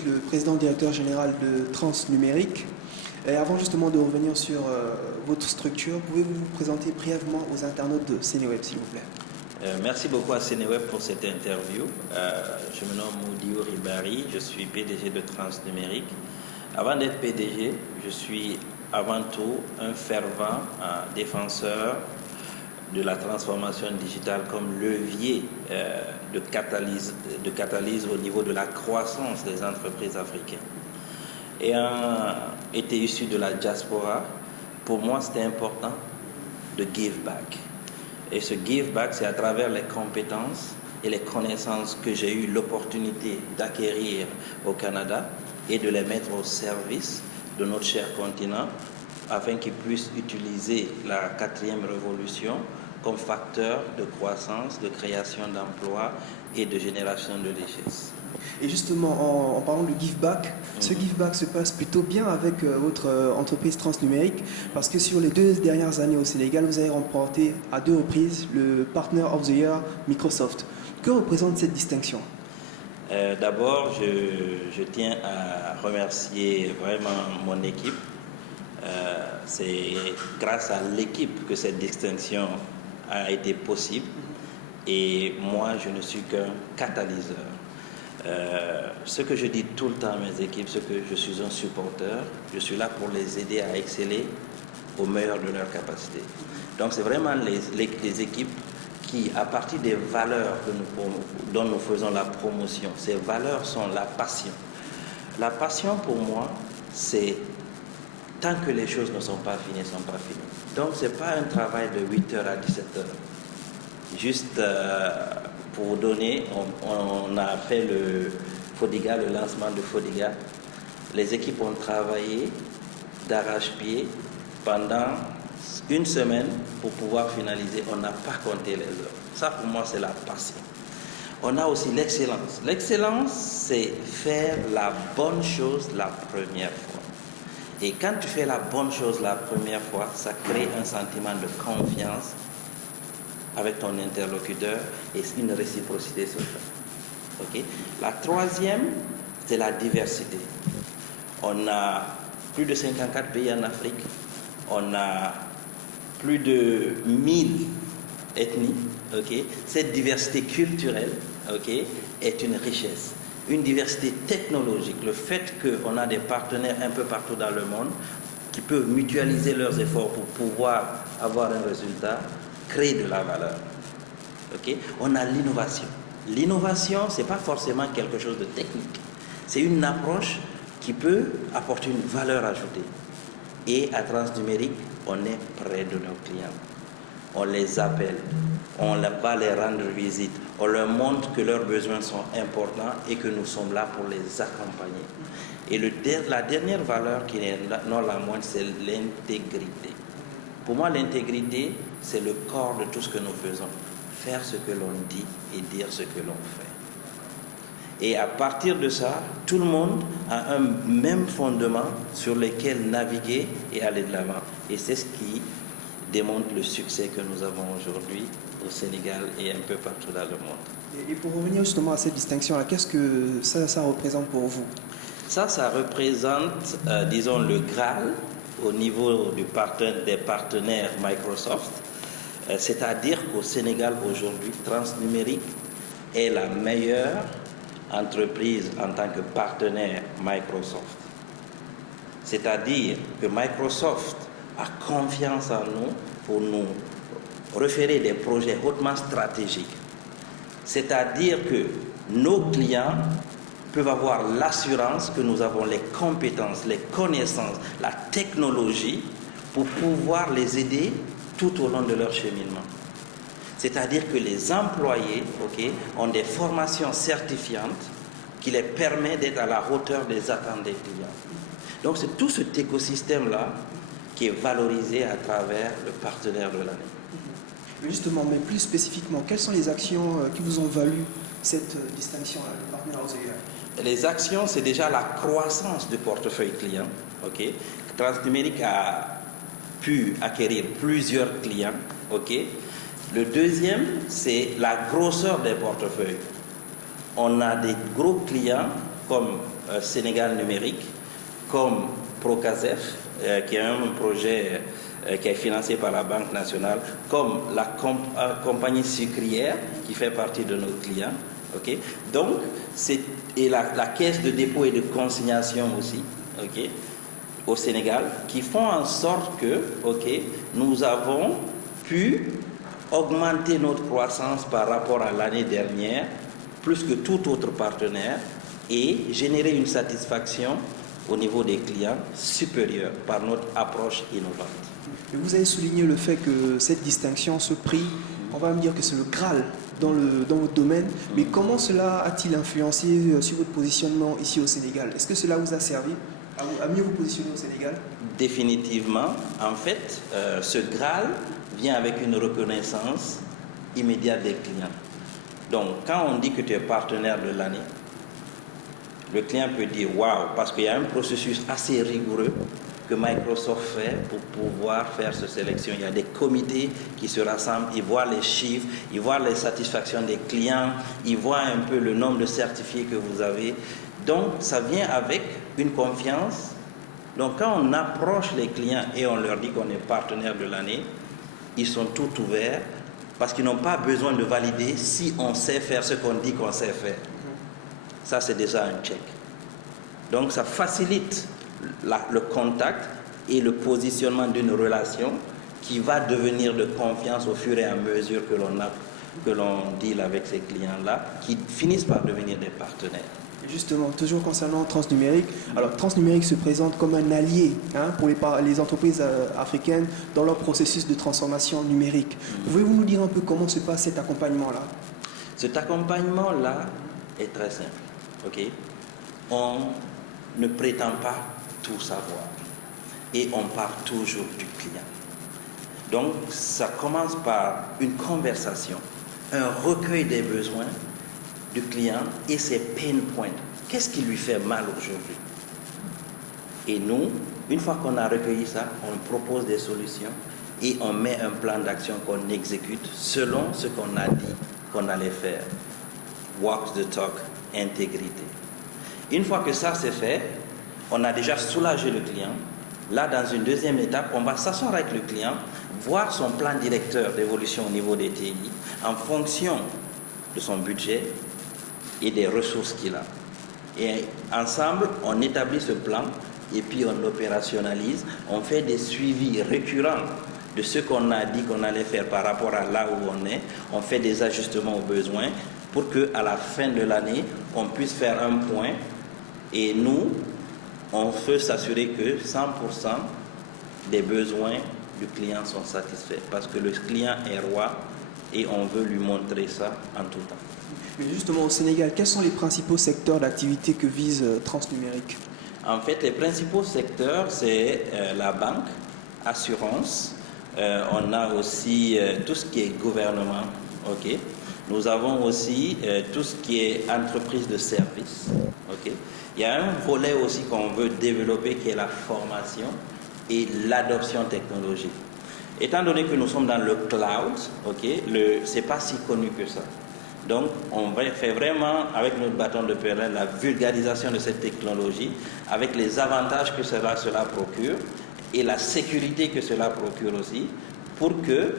êtes le président directeur général de Transnumérique. Et avant justement de revenir sur votre structure, pouvez-vous vous présenter brièvement aux internautes de Sénéweb, s'il vous plaît? Merci beaucoup à Sénéweb pour cette interview. Je me nomme Moudio Ribari, je suis PDG de Transnumérique. Avant d'être PDG, je suis avant tout un fervent défenseur de la transformation digitale comme levier de catalyse au niveau de la croissance des entreprises africaines. Ayant été issu de la diaspora, pour moi c'était important de give back. Et ce give back, c'est à travers les compétences et les connaissances que j'ai eu l'opportunité d'acquérir au Canada et de les mettre au service de notre cher continent afin qu'il puisse utiliser la 4e révolution comme facteur de croissance, de création d'emplois et de génération de richesses. Et justement, en parlant de give back, ce give back se passe plutôt bien avec votre entreprise Transnumérique, parce que sur les 2 dernières années au Sénégal, vous avez remporté à 2 reprises le Partner of the Year Microsoft. Que représente cette distinction? D'abord, je tiens à remercier vraiment mon équipe. C'est grâce à l'équipe que cette distinction a été possible. Et moi, je ne suis qu'un catalyseur. Ce que je dis tout le temps à mes équipes, c'est que je suis un supporter. Je suis là pour les aider à exceller au meilleur de leurs capacités. Donc, c'est vraiment les équipes qui, à partir des valeurs dont nous faisons la promotion, ces valeurs sont la passion. La passion, pour moi, c'est tant que les choses ne sont pas finies, elles ne sont pas finies. Donc, ce n'est pas un travail de 8h à 17h. Juste pour vous donner, on a fait le Fodiga, le lancement de Fodiga. Les équipes ont travaillé d'arrache-pied pendant 1 semaine pour pouvoir finaliser. On n'a pas compté les heures. Ça, pour moi, c'est la passion. On a aussi l'excellence. L'excellence, c'est faire la bonne chose la première fois. Et quand tu fais la bonne chose la première fois, ça crée un sentiment de confiance avec ton interlocuteur et une réciprocité se fait. Okay? La 3e, c'est la diversité. On a plus de 54 pays en Afrique. On a plus de 1000 ethnies. Okay? Cette diversité culturelle, okay, est une richesse. Une diversité technologique, le fait qu'on a des partenaires un peu partout dans le monde qui peuvent mutualiser leurs efforts pour pouvoir avoir un résultat, crée de la valeur. Okay? On a l'innovation. L'innovation, ce n'est pas forcément quelque chose de technique. C'est une approche qui peut apporter une valeur ajoutée. Et à Transnumérique, on est près de nos clients. On les appelle, on va les rendre visite, on leur montre que leurs besoins sont importants et que nous sommes là pour les accompagner. Et la dernière valeur qui est non la moindre, c'est l'intégrité. Pour moi, l'intégrité, c'est le corps de tout ce que nous faisons. Faire ce que l'on dit et dire ce que l'on fait. Et à partir de ça, tout le monde a un même fondement sur lequel naviguer et aller de l'avant. Et c'est ce qui démontre le succès que nous avons aujourd'hui au Sénégal et un peu partout dans le monde. Et pour revenir justement à cette distinction-là, qu'est-ce que ça représente pour vous? Ça représente, disons, le Graal au niveau des partenaires Microsoft. C'est-à-dire qu'au Sénégal aujourd'hui, Transnumérique est la meilleure entreprise en tant que partenaire Microsoft. C'est-à-dire que Microsoft a confiance en nous pour nous référer des projets hautement stratégiques. C'est-à-dire que nos clients peuvent avoir l'assurance que nous avons les compétences, les connaissances, la technologie pour pouvoir les aider tout au long de leur cheminement. C'est-à-dire que les employés, ont des formations certifiantes qui les permettent d'être à la hauteur des attentes des clients. Donc c'est tout cet écosystème-là qui est valorisé à travers le partenaire de l'année. Justement, mais plus spécifiquement, quelles sont les actions qui vous ont valu cette distinction-là, le Partner of the Year? Les actions, c'est déjà la croissance du portefeuille client. Transnumérique a pu acquérir plusieurs clients. Le deuxième, c'est la grosseur des portefeuilles. On a des gros clients comme Sénégal numérique, comme Procasef, qui est un projet qui est financé par la Banque nationale, comme la compagnie sucrière qui fait partie de nos clients. Okay? Donc, et la caisse de dépôt et de consignation aussi, okay, au Sénégal, qui font en sorte que nous avons pu augmenter notre croissance par rapport à l'année dernière, plus que tout autre partenaire, et générer une satisfaction au niveau des clients supérieure par notre approche innovante. Et vous avez souligné le fait que cette distinction, ce prix, on va me dire que c'est le Graal dans votre domaine, mais comment cela a-t-il influencé sur votre positionnement ici au Sénégal? Est-ce que cela vous a servi à mieux vous positionner au Sénégal? Définitivement. En fait, ce Graal vient avec une reconnaissance immédiate des clients. Donc, quand on dit que tu es partenaire de l'année, le client peut dire waouh, parce qu'il y a un processus assez rigoureux que Microsoft fait pour pouvoir faire cette sélection. Il y a des comités qui se rassemblent, ils voient les chiffres, ils voient les satisfactions des clients, ils voient un peu le nombre de certifiés que vous avez. Donc, ça vient avec une confiance. Donc, quand on approche les clients et on leur dit qu'on est partenaire de l'année, ils sont tout ouverts parce qu'ils n'ont pas besoin de valider si on sait faire ce qu'on dit qu'on sait faire. Ça, c'est déjà un check. Donc, ça facilite le contact et le positionnement d'une relation qui va devenir de confiance au fur et à mesure que l'on deal avec ces clients-là, qui finissent par devenir des partenaires. Justement, toujours concernant Transnumérique, alors Transnumérique se présente comme un allié pour les entreprises africaines dans leur processus de transformation numérique. Pouvez-vous nous dire un peu comment se passe cet accompagnement-là? Cet accompagnement-là est très simple. Okay? On ne prétend pas tout savoir et on part toujours du client. Donc, ça commence par une conversation, un recueil des besoins du client et ses pain points. Qu'est-ce qui lui fait mal aujourd'hui? Et nous, une fois qu'on a recueilli ça, on propose des solutions et on met un plan d'action qu'on exécute selon ce qu'on a dit qu'on allait faire. Walk the talk, intégrité. Une fois que ça c'est fait, on a déjà soulagé le client. Là, dans une deuxième étape, on va s'asseoir avec le client, voir son plan directeur d'évolution au niveau des TI en fonction de son budget et des ressources qu'il a. Et ensemble, on établit ce plan et puis on l'opérationnalise. On fait des suivis récurrents de ce qu'on a dit qu'on allait faire par rapport à là où on est. On fait des ajustements aux besoins pour qu'à la fin de l'année, on puisse faire un point. Et nous, on veut s'assurer que 100% des besoins du client sont satisfaits. Parce que le client est roi et on veut lui montrer ça en tout temps. Mais justement, au Sénégal, quels sont les principaux secteurs d'activité que vise Transnumérique? En fait, les principaux secteurs, c'est la banque, assurance. On a aussi tout ce qui est gouvernement. Okay. Nous avons aussi tout ce qui est entreprise de services. Okay. Il y a un volet aussi qu'on veut développer qui est la formation et l'adoption technologique. Étant donné que nous sommes dans le cloud, c'est pas si connu que ça. Donc, on fait vraiment, avec notre bâton de pèlerin, la vulgarisation de cette technologie, avec les avantages que cela procure et la sécurité que cela procure aussi, pour que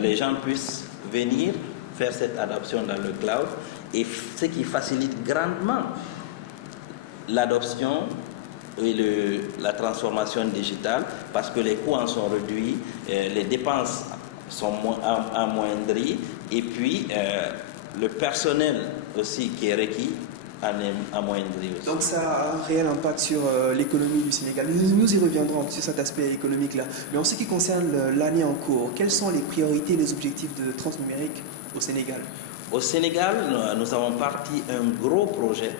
les gens puissent venir faire cette adoption dans le cloud, et ce qui facilite grandement l'adoption et la transformation digitale, parce que les coûts en sont réduits, les dépenses sont amoindries, et puis le personnel aussi qui est requis en est amoindri aussi. Donc ça a un réel impact sur l'économie du Sénégal. Nous y reviendrons sur cet aspect économique-là. Mais en ce qui concerne l'année en cours, quelles sont les priorités et les objectifs de Transnumérique au Sénégal? Au Sénégal, nous avons parti un gros projet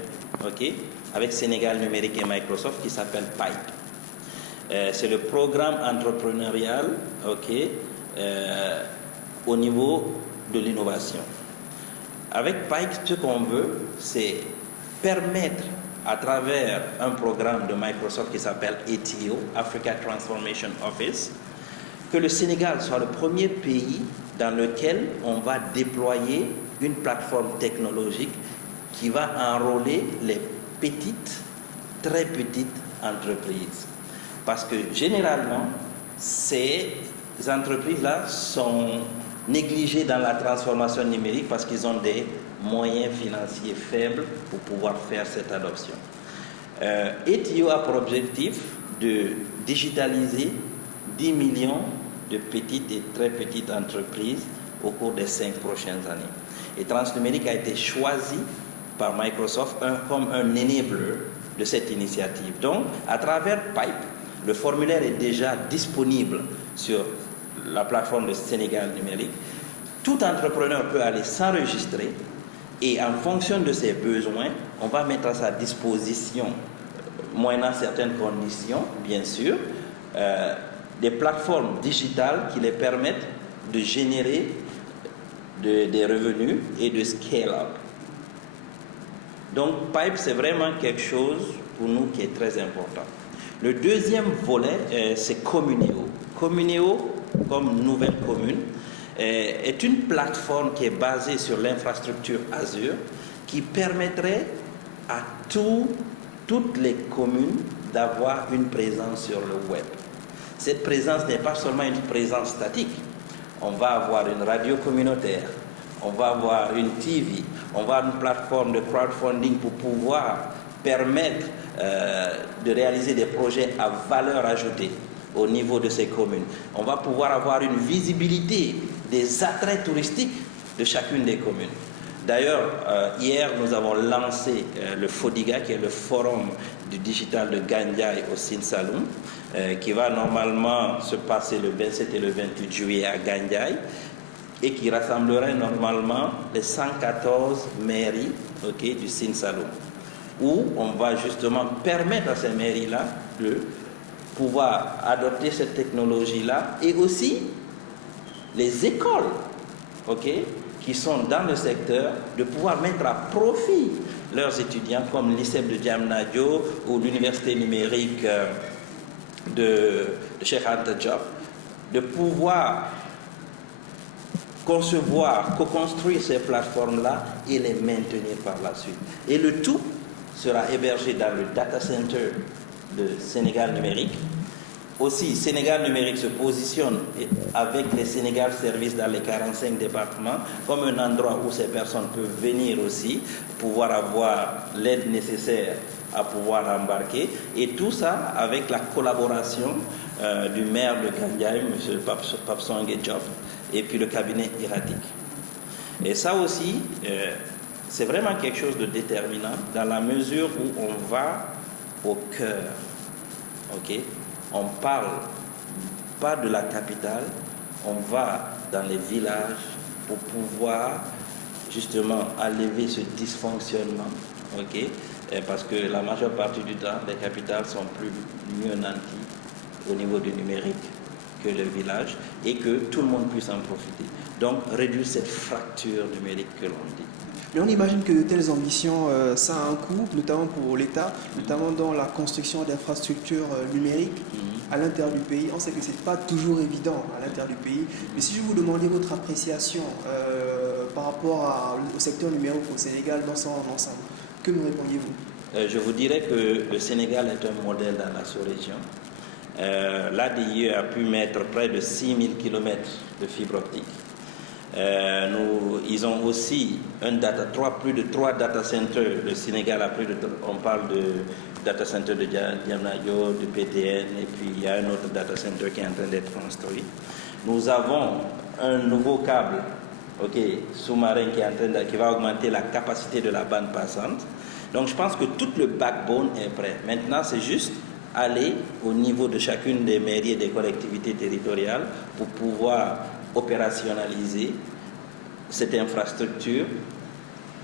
avec Sénégal Numérique et Microsoft qui s'appelle PIPE. C'est le programme entrepreneurial au niveau de l'innovation. Avec PIPE, ce qu'on veut, c'est permettre à travers un programme de Microsoft qui s'appelle ATO, Africa Transformation Office, que le Sénégal soit le premier pays dans lequel on va déployer une plateforme technologique qui va enrôler les petites très petites entreprises. Parce que généralement, ces entreprises-là sont négligées dans la transformation numérique parce qu'ils ont des moyens financiers faibles pour pouvoir faire cette adoption. ETIO a pour objectif de digitaliser 10 millions de petites et très petites entreprises au cours des 5 prochaines années. Et Transnumérique a été choisi par Microsoft comme un enabler de cette initiative. Donc, à travers Pipe, le formulaire est déjà disponible sur la plateforme de Sénégal numérique. Tout entrepreneur peut aller s'enregistrer et en fonction de ses besoins, on va mettre à sa disposition, moyennant certaines conditions, bien sûr, des plateformes digitales qui les permettent de générer des revenus et de scale up. Donc, Pipe, c'est vraiment quelque chose pour nous qui est très important. Le deuxième volet, c'est Communeo. Communeo, comme nouvelle commune, est une plateforme qui est basée sur l'infrastructure Azure qui permettrait à toutes les communes d'avoir une présence sur le web. Cette présence n'est pas seulement une présence statique. On va avoir une radio communautaire, on va avoir une TV, on va avoir une plateforme de crowdfunding pour pouvoir permettre de réaliser des projets à valeur ajoutée au niveau de ces communes. On va pouvoir avoir une visibilité des attraits touristiques de chacune des communes. D'ailleurs, hier, nous avons lancé le FODIGA, qui est le forum du digital de Gandiaï au Sine Saloum, qui va normalement se passer le 27 et le 28 juillet à Gandiaï, et qui rassemblerait normalement les 114 mairies du Sine Saloum, où on va justement permettre à ces mairies-là de pouvoir adopter cette technologie-là, et aussi les écoles, qui sont dans le secteur, de pouvoir mettre à profit leurs étudiants, comme l'ICEP de Diamniadio ou l'université numérique de Cheikh Anta Diop, de pouvoir concevoir, co-construire ces plateformes-là et les maintenir par la suite. Et le tout sera hébergé dans le data center de Sénégal numérique. Aussi, Sénégal numérique se positionne avec les Sénégal Services dans les 45 départements comme un endroit où ces personnes peuvent venir aussi, pouvoir avoir l'aide nécessaire à pouvoir embarquer. Et tout ça avec la collaboration du maire de Gandiaï, M. Papsongue Diop, et puis le cabinet erratique. Et ça aussi, c'est vraiment quelque chose de déterminant dans la mesure où on va au cœur. On parle pas de la capitale, on va dans les villages pour pouvoir justement enlever ce dysfonctionnement, parce que la majeure partie du temps, les capitales sont mieux nanties au niveau du numérique que les villages, et que tout le monde puisse en profiter. Donc réduire cette fracture numérique que l'on dit. Mais on imagine que de telles ambitions, ça a un coût, notamment pour l'État, notamment dans la construction d'infrastructures numériques à l'intérieur du pays. On sait que ce n'est pas toujours évident à l'intérieur du pays. Mais si je vous demandais votre appréciation par rapport au secteur numérique au Sénégal dans son ensemble, que me répondiez-vous? Je vous dirais que le Sénégal est un modèle dans la sous-région. L'ADIE a pu mettre près de 6000 km de fibre optique. Ils ont aussi plus de 3 data centers. Le Sénégal a on parle de data center de Diamniadio, de PTN, et puis il y a un autre data center qui est en train d'être construit. Nous avons un nouveau câble sous-marin qui va augmenter la capacité de la bande passante. Donc je pense que tout le backbone est prêt. Maintenant, c'est juste aller au niveau de chacune des mairies et des collectivités territoriales pour pouvoir opérationnaliser cette infrastructure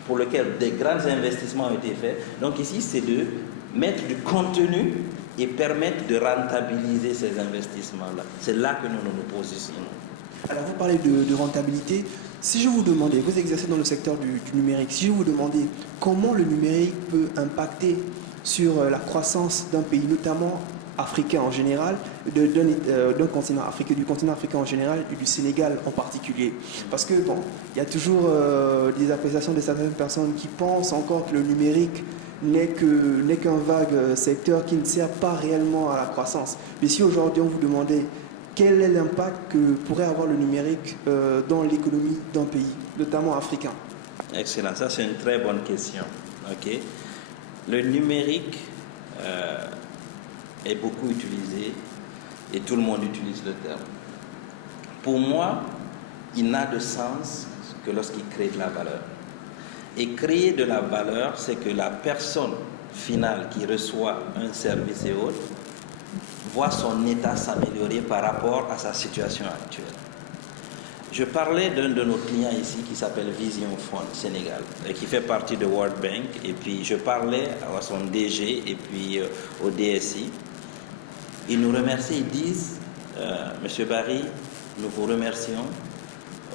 pour laquelle des grands investissements ont été faits. Donc ici, c'est de mettre du contenu et permettre de rentabiliser ces investissements-là. C'est là que nous nous positionnons. Alors vous parlez de rentabilité. Si je vous demandais, vous exercez dans le secteur du numérique, si je vous demandais comment le numérique peut impacter sur la croissance d'un pays, notamment africain en général, d'un continent africain, du continent africain en général et du Sénégal en particulier. Parce que bon, il y a toujours des appréciations de certaines personnes qui pensent encore que le numérique n'est qu'un vague secteur qui ne sert pas réellement à la croissance. Mais si aujourd'hui on vous demandait quel est l'impact que pourrait avoir le numérique dans l'économie d'un pays, notamment africain? Excellent, ça c'est une très bonne question. Ok, le numérique est beaucoup utilisé et tout le monde utilise le terme. Pour moi, il n'a de sens que lorsqu'il crée de la valeur. Et créer de la valeur, c'est que la personne finale qui reçoit un service et autres voit son état s'améliorer par rapport à sa situation actuelle. Je parlais d'un de nos clients ici qui s'appelle Vision Fund Sénégal et qui fait partie de World Bank, et puis je parlais à son DG et puis au DSI. Ils nous remercient, ils disent Monsieur Barry, nous vous remercions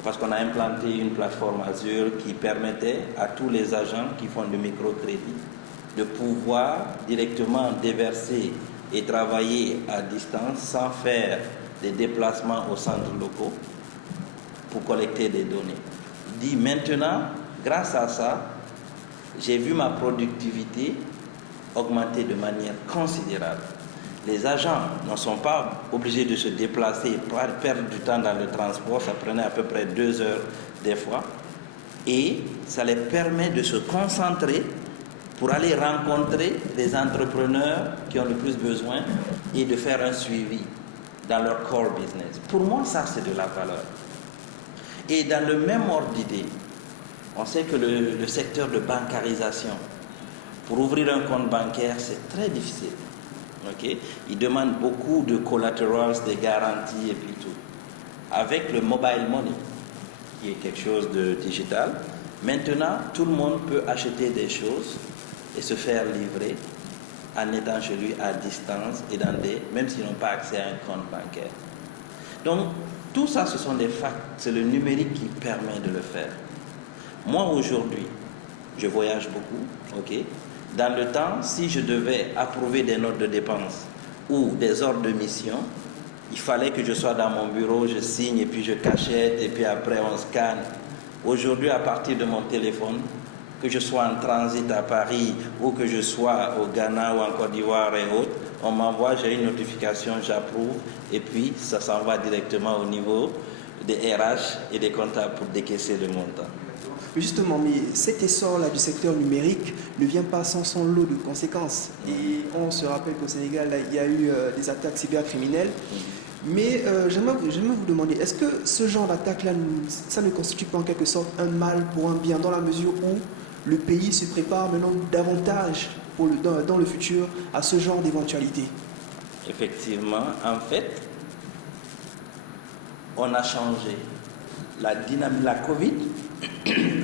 parce qu'on a implanté une plateforme Azure qui permettait à tous les agents qui font du microcrédit de pouvoir directement déverser et travailler à distance sans faire des déplacements aux centres locaux pour collecter des données. Il dit maintenant, grâce à ça, j'ai vu ma productivité augmenter de manière considérable. Les agents ne sont pas obligés de se déplacer, perdre du temps dans le transport, ça prenait à peu près 2 heures des fois, et ça les permet de se concentrer pour aller rencontrer les entrepreneurs qui ont le plus besoin et de faire un suivi dans leur core business. Pour moi, ça c'est de la valeur. Et dans le même ordre d'idée, on sait que le secteur de bancarisation, pour ouvrir un compte bancaire, c'est très difficile. Okay? Il demande beaucoup de collaterals, des garanties et puis tout. Avec le mobile money, qui est quelque chose de digital, maintenant, tout le monde peut acheter des choses et se faire livrer en étant chez lui à distance et même s'ils n'ont pas accès à un compte bancaire. Donc, tout ça, ce sont des facts. C'est le numérique qui permet de le faire. Moi, aujourd'hui, je voyage beaucoup, ok? Dans le temps, si je devais approuver des notes de dépenses ou des ordres de mission, il fallait que je sois dans mon bureau, je signe et puis je cachette et puis après on scanne. Aujourd'hui, à partir de mon téléphone, que je sois en transit à Paris ou que je sois au Ghana ou en Côte d'Ivoire et autres, on m'envoie, j'ai une notification, j'approuve et puis ça s'en va directement au niveau des RH et des comptables pour décaisser le montant. Justement, mais cet essor-là du secteur numérique ne vient pas sans son lot de conséquences. Et on se rappelle qu'au Sénégal, là, il y a eu des attaques cybercriminelles. Mais j'aimerais vous demander, est-ce que ce genre d'attaque-là, ça ne constitue pas en quelque sorte un mal pour un bien, dans la mesure où le pays se prépare maintenant davantage dans le futur à ce genre d'éventualité? Effectivement, en fait, on a changé. La Covid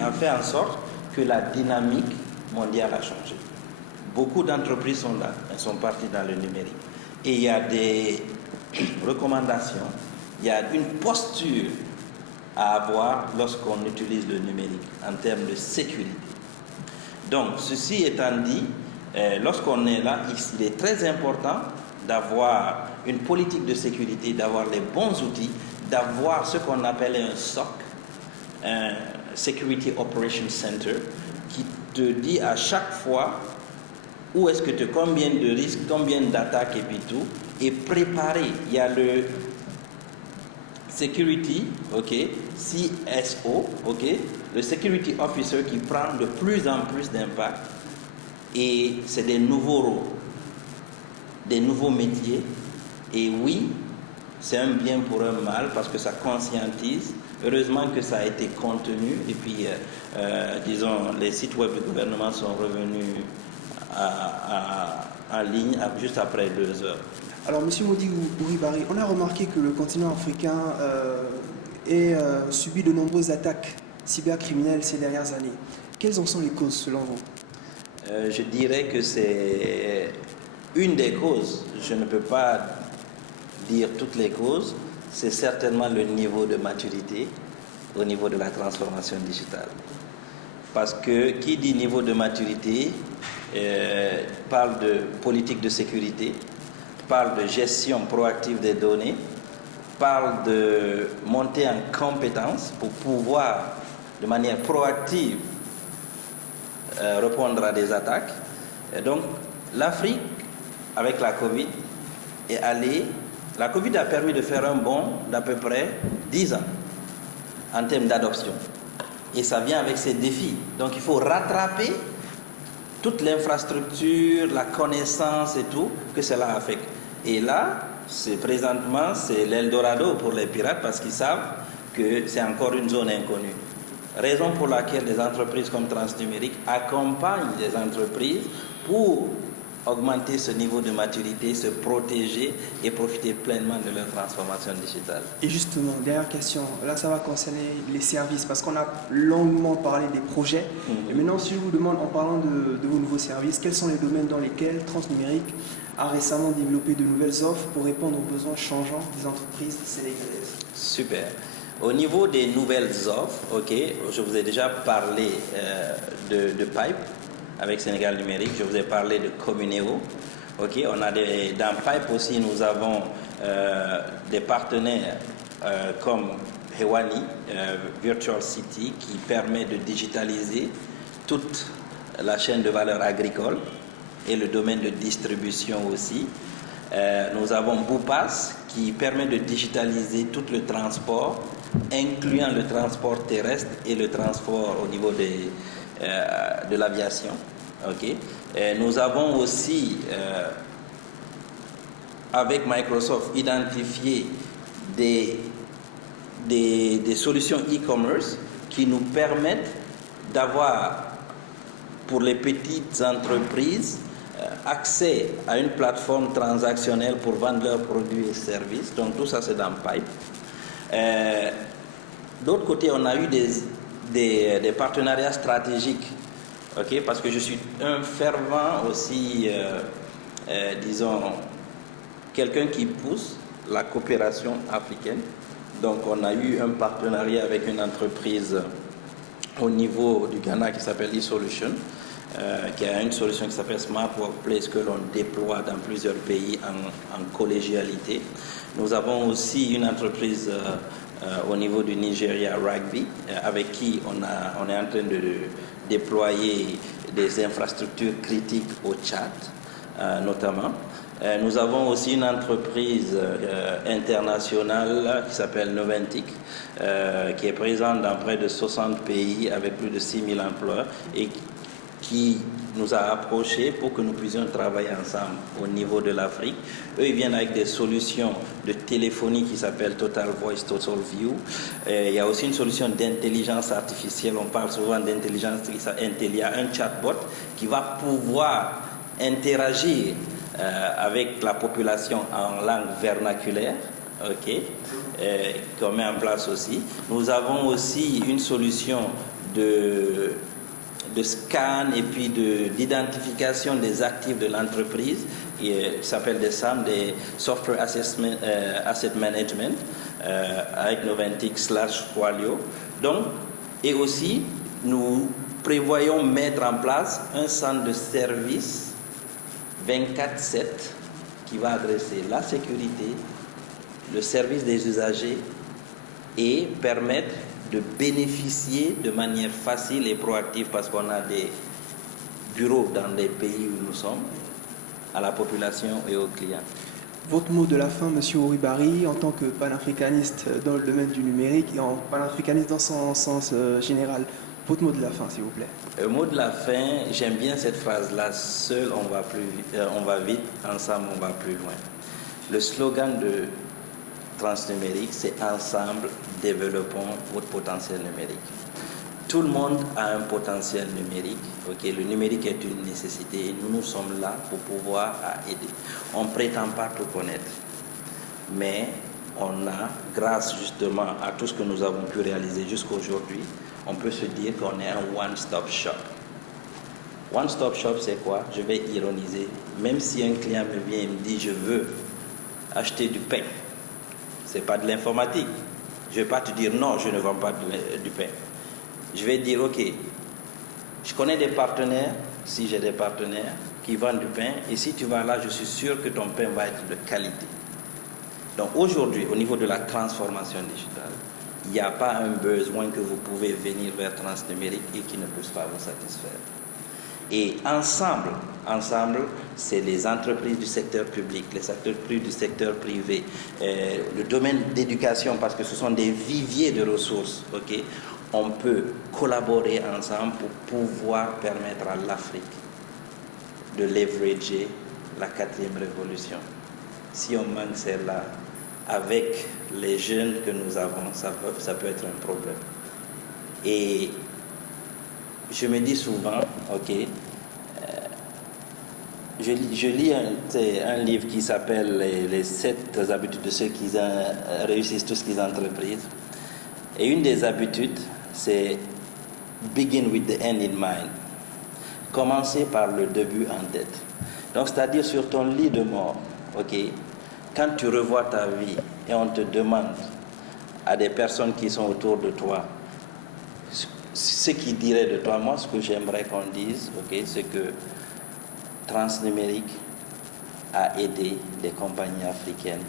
a fait en sorte que la dynamique mondiale a changé. Beaucoup d'entreprises sont là, elles sont parties dans le numérique. Et il y a des recommandations, il y a une posture à avoir lorsqu'on utilise le numérique en termes de sécurité. Donc, ceci étant dit, lorsqu'on est là, il est très important d'avoir une politique de sécurité, d'avoir les bons outils, d'avoir ce qu'on appelle un SOC, un Security Operations Center, qui te dit à chaque fois où est-ce que combien de risques, combien d'attaques et puis tout, et préparer. Il y a le Security, ok, CSO, ok, le Security Officer qui prend de plus en plus d'impact, et c'est des nouveaux rôles, des nouveaux métiers, et oui, c'est un bien pour un mal parce que ça conscientise. Heureusement que ça a été contenu et puis, disons, les sites web du gouvernement sont revenus en ligne juste après 2 heures. Alors, M. Modi Bouribari, on a remarqué que le continent africain a subi de nombreuses attaques cybercriminelles ces dernières années. Quelles en sont les causes selon vous? Je dirais que c'est une des causes. Je ne peux pas dire toutes les causes. C'est certainement le niveau de maturité au niveau de la transformation digitale. Parce que qui dit niveau de maturité parle de politique de sécurité, parle de gestion proactive des données, parle de monter en compétences pour pouvoir, de manière proactive, répondre à des attaques. Et donc, l'Afrique, avec la Covid, est allée. La Covid a permis de faire un bond d'à peu près 10 ans en termes d'adoption. Et ça vient avec ses défis. Donc, il faut rattraper toute l'infrastructure, la connaissance et tout que cela affecte. Et là, présentement, c'est l'Eldorado pour les pirates parce qu'ils savent que c'est encore une zone inconnue. Raison pour laquelle les entreprises comme Transnumérique accompagnent les entreprises pour augmenter ce niveau de maturité, se protéger et profiter pleinement de leur transformation digitale. Et justement, dernière question, là ça va concerner les services, parce qu'on a longuement parlé des projets. Et maintenant, si je vous demande, en parlant de vos nouveaux services, quels sont les domaines dans lesquels Transnumérique a récemment développé de nouvelles offres pour répondre aux besoins changeants des entreprises sénégalaises? Super. Au niveau des nouvelles offres, je vous ai déjà parlé de Pipe avec Sénégal Numérique, je vous ai parlé de Communéo. On a dans Pipe aussi, nous avons des partenaires comme Hewani, Virtual City, qui permet de digitaliser toute la chaîne de valeur agricole et le domaine de distribution aussi. Nous avons Boupas qui permet de digitaliser tout le transport, incluant le transport terrestre et le transport au niveau de l'aviation. Nous avons aussi, avec Microsoft, identifié des solutions e-commerce qui nous permettent d'avoir, pour les petites entreprises, accès à une plateforme transactionnelle pour vendre leurs produits et services. Donc tout ça, c'est dans Pipe. D'autre côté, on a eu des partenariats stratégiques, parce que je suis un fervent aussi, disons, quelqu'un qui pousse la coopération africaine. Donc on a eu un partenariat avec une entreprise au niveau du Ghana qui s'appelle eSolution, qui a une solution qui s'appelle Smart Workplace que l'on déploie dans plusieurs pays en collégialité. Nous avons aussi une entreprise au niveau du Nigeria Rugby avec qui on est en train de déployer des infrastructures critiques au Tchad notamment. Nous avons aussi une entreprise internationale qui s'appelle Noventic, qui est présente dans près de 60 pays avec plus de 6000 emplois et qui nous a approchés pour que nous puissions travailler ensemble au niveau de l'Afrique. Eux, ils viennent avec des solutions de téléphonie qui s'appellent Total Voice, Total View. Il y a aussi une solution d'intelligence artificielle. On parle souvent d'intelligence artificielle. Il y a un chatbot qui va pouvoir interagir avec la population en langue vernaculaire, qu'on met en place aussi. Nous avons aussi une solution de scan et puis d'identification des actifs de l'entreprise qui s'appelle des SAM, des Software Asset Management, avec Noventic /Qualio. Donc, et aussi, nous prévoyons mettre en place un centre de service 24/7 qui va adresser la sécurité, le service des usagers et permettre de bénéficier de manière facile et proactive, parce qu'on a des bureaux dans des pays où nous sommes, à la population et aux clients. Votre mot de la fin, Monsieur Horibari, en tant que panafricaniste dans le domaine du numérique et en panafricaniste dans son sens général, votre mot de la fin, s'il vous plaît. Le mot de la fin, j'aime bien cette phrase-là, seul on va vite, ensemble on va plus loin. Le slogan de Transnumérique, c'est ensemble développons votre potentiel numérique. Tout le monde a un potentiel numérique. Le numérique est une nécessité et nous sommes là pour pouvoir aider. On ne prétend pas tout connaître, mais on a, grâce justement à tout ce que nous avons pu réaliser jusqu'à aujourd'hui, on peut se dire qu'on est un one-stop shop. One-stop shop, c'est quoi? Je vais ironiser. Même si un client me vient et me dit « je veux acheter du pain », ce n'est pas de l'informatique. Je ne vais pas te dire « non, je ne vends pas du pain ». Je vais dire « ok, je connais des partenaires, si j'ai des partenaires, qui vendent du pain. Et si tu vas là, je suis sûr que ton pain va être de qualité. Donc aujourd'hui, au niveau de la transformation digitale, il n'y a pas un besoin que vous pouvez venir vers Transnumérique et qui ne puisse pas vous satisfaire. Et ensemble, c'est les entreprises du secteur public, les entreprises du secteur privé, le domaine d'éducation, parce que ce sont des viviers de ressources. Okay? On peut collaborer ensemble pour pouvoir permettre à l'Afrique de leverager la 4e révolution. Si on manque celle-là, avec les jeunes que nous avons, ça peut être un problème. Et je me dis souvent, je lis un livre qui s'appelle les 7 habitudes de ceux qui réussissent tout ce qu'ils entreprisent. Et une des habitudes, c'est begin with the end in mind. Commencer par le début en tête. Donc, c'est-à-dire sur ton lit de mort, quand tu revois ta vie et on te demande à des personnes qui sont autour de toi ce qu'ils diraient de toi, moi, ce que j'aimerais qu'on dise, c'est que Transnumérique a aidé des compagnies africaines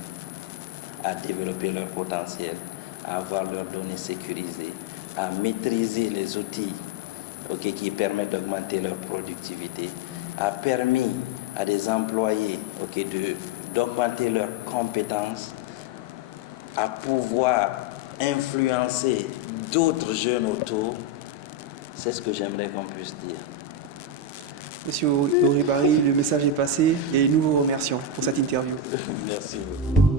à développer leur potentiel, à avoir leurs données sécurisées, à maîtriser les outils qui permettent d'augmenter leur productivité, a permis à des employés d'augmenter leurs compétences, à pouvoir influencer d'autres jeunes autour. C'est ce que j'aimerais qu'on puisse dire. Monsieur Horibari, le message est passé et nous vous remercions pour cette interview. Merci beaucoup.